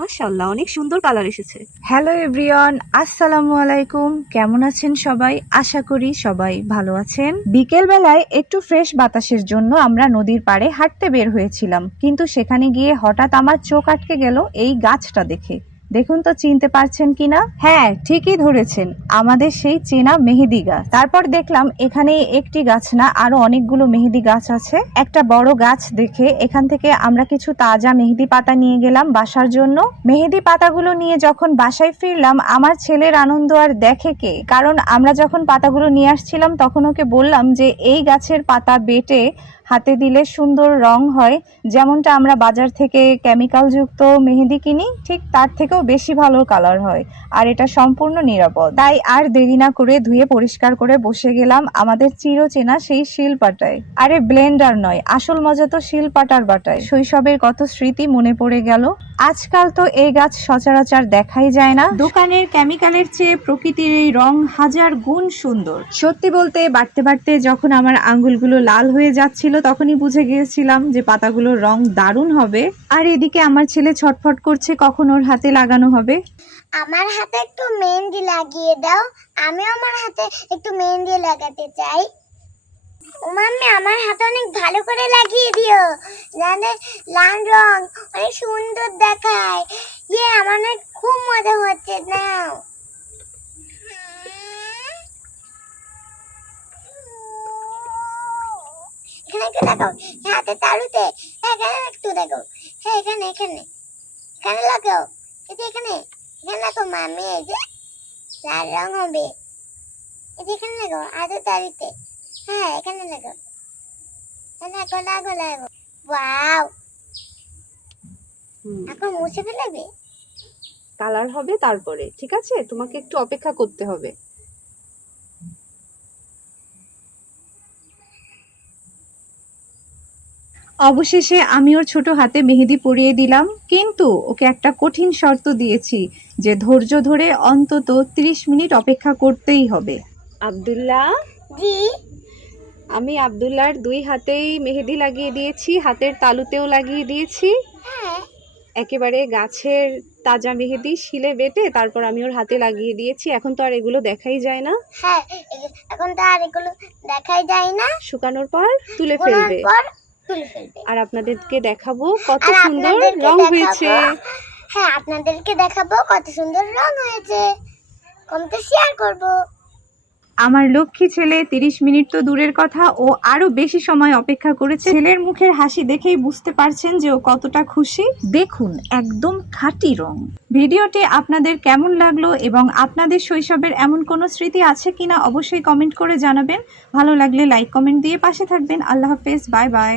মাশাআল্লাহ, অনেক সুন্দর কালার এসেছে। হ্যালো এভরিওয়ান, আসসালামু আলাইকুম। কেমন আছেন সবাই? আশা করি সবাই ভালো আছেন। বিকেল বেলায় একটু ফ্রেশ বাতাসের জন্য আমরা নদীর পাড়ে হাঁটতে বের হয়েছিলাম, কিন্তু সেখানে গিয়ে হঠাৎ আমার চোখ আটকে গেল এই গাছটা দেখে। দেখুন তো চিনতে পারছেন কিনা? হ্যাঁ, ঠিকই ধরেছেন, আমাদের সেই চেনা মেহেদি গাছ। তারপর দেখলাম এখানে একটি গাছ না, আরো অনেকগুলো মেহেদি গাছ আছে। একটা বড় গাছ দেখে এখান থেকে আমরা কিছু তাজা মেহেদি পাতা নিয়ে গেলাম বাসার জন্য। মেহেদি পাতাগুলো নিয়ে যখন বাসায় ফিরলাম, আমার ছেলের আনন্দ আর দেখে কে। কারণ আমরা যখন পাতাগুলো নিয়ে আসছিলাম তখন ওকে বললাম যে এই গাছের পাতা বেটে হাতে দিলে সুন্দর রং হয়, যেমনটা আমরা বাজার থেকে কেমিক্যাল যুক্ত মেহেদি কিনি, ঠিক তার থেকেও বেশি ভালো কালার হয়, আর এটা সম্পূর্ণ নিরাপদ। তাই আর দেরি না করে ধুয়ে পরিষ্কার করে বসে গেলাম আমাদের চিরচেনা সেই শিলপাটায়। আরে ব্লেন্ডার নয়, আসল মজা তো শিলপাটার বাটায়। শৈশবের কত স্মৃতি মনে পড়ে গেল। আজকাল তো এই গাছ সচরাচর দেখাই যায় না। দোকানের কেমিক্যালের চেয়ে প্রকৃতির এই রং হাজার গুণ সুন্দর। সত্যি বলতে বাড়তে বাড়তে যখন আমার আঙ্গুলগুলো লাল হয়ে যাচ্ছিল তখনই বুঝে গিয়েছিলাম যে পাতাগুলোর রং দারুণ হবে। আর এদিকে আমার ছেলে ছটফট করছে কখন ওর হাতে লাগানো হবে। আমার হাতে একটু মেহেন্দি লাগিয়ে দাও, আমিও আমার হাতে একটু মেহেন্দি লাগাতে চাই। মাম্মি আমার হাতে অনেক ভালো করে লাগিয়ে দিও, জানে লাল রং অনেক সুন্দর দেখায়। আমার না খুব মজা হচ্ছে। নাও এখানে একটু লাগাও, হাতে তালুতে, এখানে একটু লাগাও, হ্যাঁ এখানে এখানে এখানে লাগাও, এখানে এখানে লাগাও মাম্মি, এই যে লাল রং হবে, এই যে এখানে লাগাও হাতে তালুতে, হ্যাঁ এখানে লাগাও, লাগাও লাগাও লাগাও। ওয়াও, এখন মুছে ফেলবে, কালার হবে তারপরে, ঠিক আছে? তোমাকে একটু অপেক্ষা করতে হবে। অবশেষে আমি ওর ছোট হাতে মেহেদি পরিয়ে দিলাম, কিন্তু ওকে একটা কঠিন শর্ত দিয়েছি যে ধৈর্য ধরে অন্তত 30 মিনিট অপেক্ষা করতেই হবে। আব্দুল্লাহ, জি আমি আব্দুল্লাহর 2 হাতেই মেহেদি লাগিয়ে দিয়েছি, হাতের তালুতেও লাগিয়ে দিয়েছি। হ্যাঁ একেবারে গাছের তাজা মেহেদি শিলে বেটে তারপর আমি ওর হাতে লাগিয়ে দিয়েছি। এখন তো আর এগুলো দেখাই যায় না। হ্যাঁ, এখন তো আর এগুলো দেখাই যায় না, শুকানোর পর তুলে ফেলবে, আর আপনাদেরকে দেখাবো কত সুন্দর রং হয়েছে। হ্যাঁ, আপনাদেরকে দেখাবো কত সুন্দর রং হয়েছে, কমেন্টে শেয়ার করব। আমার লক্ষ্মী ছেলে 30 মিনিট তো দূরের কথা, ও আরো বেশি সময় অপেক্ষা করেছে। ছেলের মুখের হাসি দেখেই বুঝতে পারছেন যে ও কতটা খুশি। দেখুন, একদম খাঁটি রং। ভিডিওটি আপনাদের কেমন লাগলো এবং আপনাদের শৈশবের এমন কোনো স্মৃতি আছে কিনা অবশ্যই কমেন্ট করে জানাবেন। ভালো লাগলে লাইক কমেন্ট দিয়ে পাশে থাকবেন। আল্লাহ হাফেজ, বাই বাই।